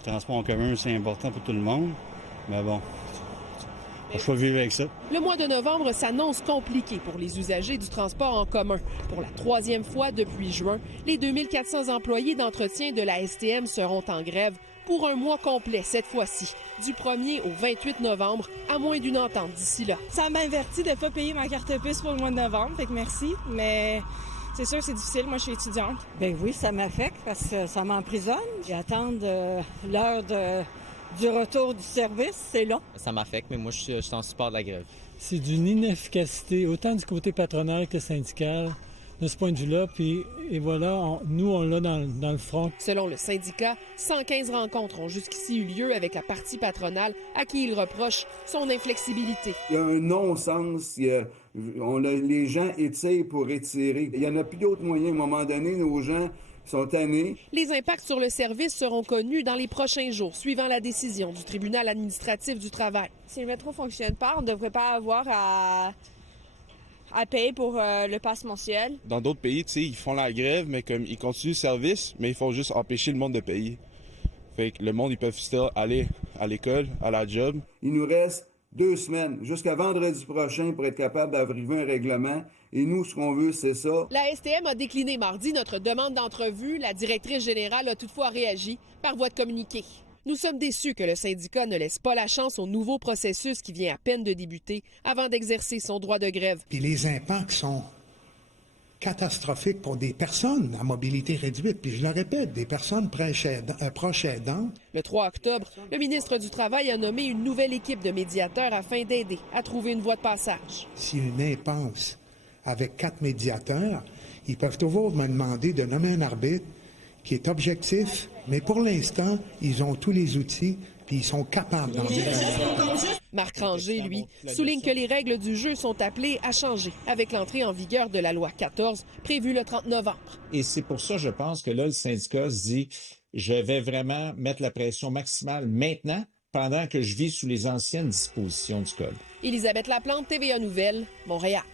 Le transport en commun, c'est important pour tout le monde, mais bon, il faut vivre avec ça. Le mois de novembre s'annonce compliqué pour les usagers du transport en commun. Pour la troisième fois depuis juin, les 2400 employés d'entretien de la STM seront en grève pour un mois complet cette fois-ci, du 1er au 28 novembre, à moins d'une entente d'ici là. Ça m'avertit de ne pas payer ma carte puce pour le mois de novembre, fait que merci, mais c'est sûr c'est difficile, moi je suis étudiante. Ben oui, ça m'affecte parce que ça m'emprisonne. J'attends l'heure du retour du service, c'est long. Ça m'affecte, mais moi je suis en support de la grève. C'est d'une inefficacité, autant du côté patronal que syndical, de ce point de vue-là. Puis, et voilà, nous, on l'a dans le front. Selon le syndicat, 115 rencontres ont jusqu'ici eu lieu avec la partie patronale à qui il reproche son inflexibilité. Il y a un non-sens. Les gens étirent pour étirer. Il n'y en a plus d'autres moyens. À un moment donné, nos gens sont tannés. Les impacts sur le service seront connus dans les prochains jours, suivant la décision du tribunal administratif du travail. Si le métro fonctionne pas, on ne devrait pas avoir à payer pour le pass mensuel. Dans d'autres pays, tu sais, ils font la grève, mais comme ils continuent le service, mais ils font juste empêcher le monde de payer. Fait que le monde, ils peuvent still aller à l'école, à la job. Il nous reste 2 semaines, jusqu'à vendredi prochain, pour être capable d'arriver un règlement. Et nous, ce qu'on veut, c'est ça. La STM a décliné mardi notre demande d'entrevue. La directrice générale a toutefois réagi par voie de communiqué. Nous sommes déçus que le syndicat ne laisse pas la chance au nouveau processus qui vient à peine de débuter avant d'exercer son droit de grève. Puis les impacts sont catastrophiques pour des personnes à mobilité réduite. Puis je le répète, des personnes proches aidantes. Le 3 octobre, le ministre du Travail a nommé une nouvelle équipe de médiateurs afin d'aider à trouver une voie de passage. Si une impasse avec 4 médiateurs, ils peuvent toujours me demander de nommer un arbitre qui est objectif, mais pour l'instant, ils ont tous les outils puis ils sont capables d'en dire. Marc Ranger, lui, souligne que les règles du jeu sont appelées à changer avec l'entrée en vigueur de la loi 14 prévue le 30 novembre. Et c'est pour ça, je pense, que là, le syndicat se dit, je vais vraiment mettre la pression maximale maintenant, pendant que je vis sous les anciennes dispositions du Code. Élisabeth Laplante, TVA Nouvelles, Montréal.